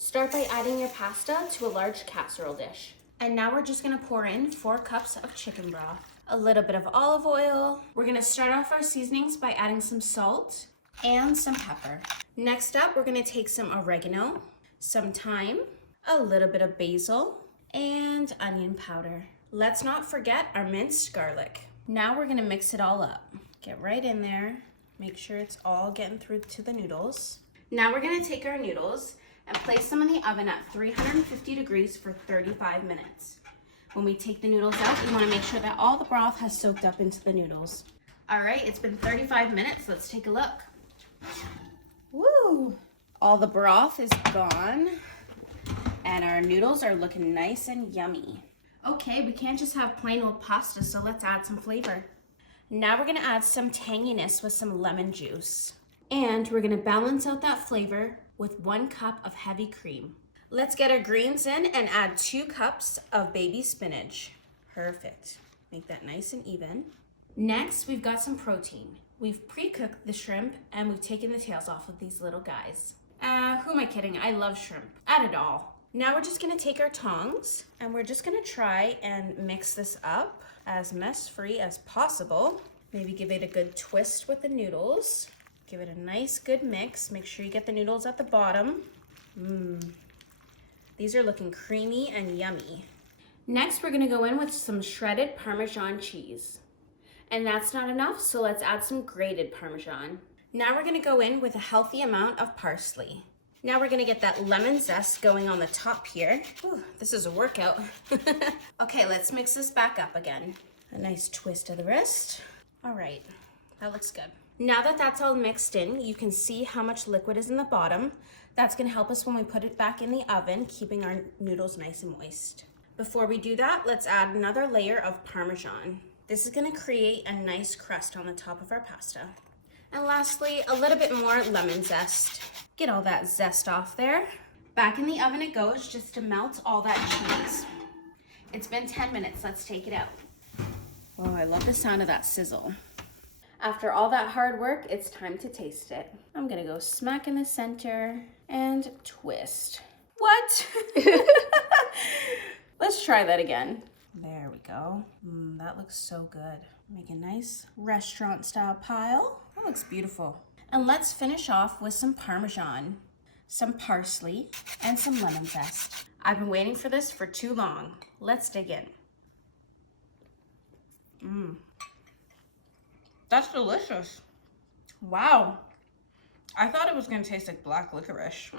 Start by adding your pasta to a large casserole dish. And now we're just gonna pour in 4 cups of chicken broth, a little bit of olive oil. We're gonna start off our seasonings by adding some salt and some pepper. Next up, we're gonna take some oregano, some thyme, a little bit of basil, and onion powder. Let's not forget our minced garlic. Now we're gonna mix it all up. Get right in there. Make sure it's all getting through to the noodles. Now we're gonna take our noodles and place them in the oven at 350 degrees for 35 minutes. When we take the noodles out, we wanna make sure that all the broth has soaked up into the noodles. All right, it's been 35 minutes. Let's take a look. Woo! All the broth is gone and our noodles are looking nice and yummy. Okay, we can't just have plain old pasta, so let's add some flavor. Now we're gonna add some tanginess with some lemon juice. And we're gonna balance out that flavor with 1 cup of heavy cream. Let's get our greens in and add 2 cups of baby spinach. Perfect. Make that nice and even. Next, we've got some protein. We've pre-cooked the shrimp and we've taken the tails off of these little guys. Who am I kidding? I love shrimp. Add it all. Now we're just gonna take our tongs and we're just gonna try and mix this up as mess-free as possible. Maybe give it a good twist with the noodles. Give it a nice good mix. Make sure you get the noodles at the bottom. These are looking creamy and yummy. Next, we're gonna go in with some shredded Parmesan cheese. And that's not enough, so let's add some grated Parmesan. Now we're gonna go in with a healthy amount of parsley. Now we're gonna get that lemon zest going on the top here. Whew, this is a workout. Okay, let's mix this back up again. A nice twist of the wrist. All right, that looks good. Now that that's all mixed in, you can see how much liquid is in the bottom. That's gonna help us when we put it back in the oven, keeping our noodles nice and moist. Before we do that, let's add another layer of Parmesan. This is gonna create a nice crust on the top of our pasta. And lastly, a little bit more lemon zest. Get all that zest off there. Back in the oven it goes just to melt all that cheese. It's been 10 minutes, let's take it out. Oh, I love the sound of that sizzle. After all that hard work, it's time to taste it. I'm gonna go smack in the center and twist. What? Let's try that again. There we go. That looks so good. Make a nice restaurant style pile. That looks beautiful. And let's finish off with some Parmesan, some parsley, and some lemon zest. I've been waiting for this for too long. Let's dig in. That's delicious. Wow. I thought it was gonna taste like black licorice.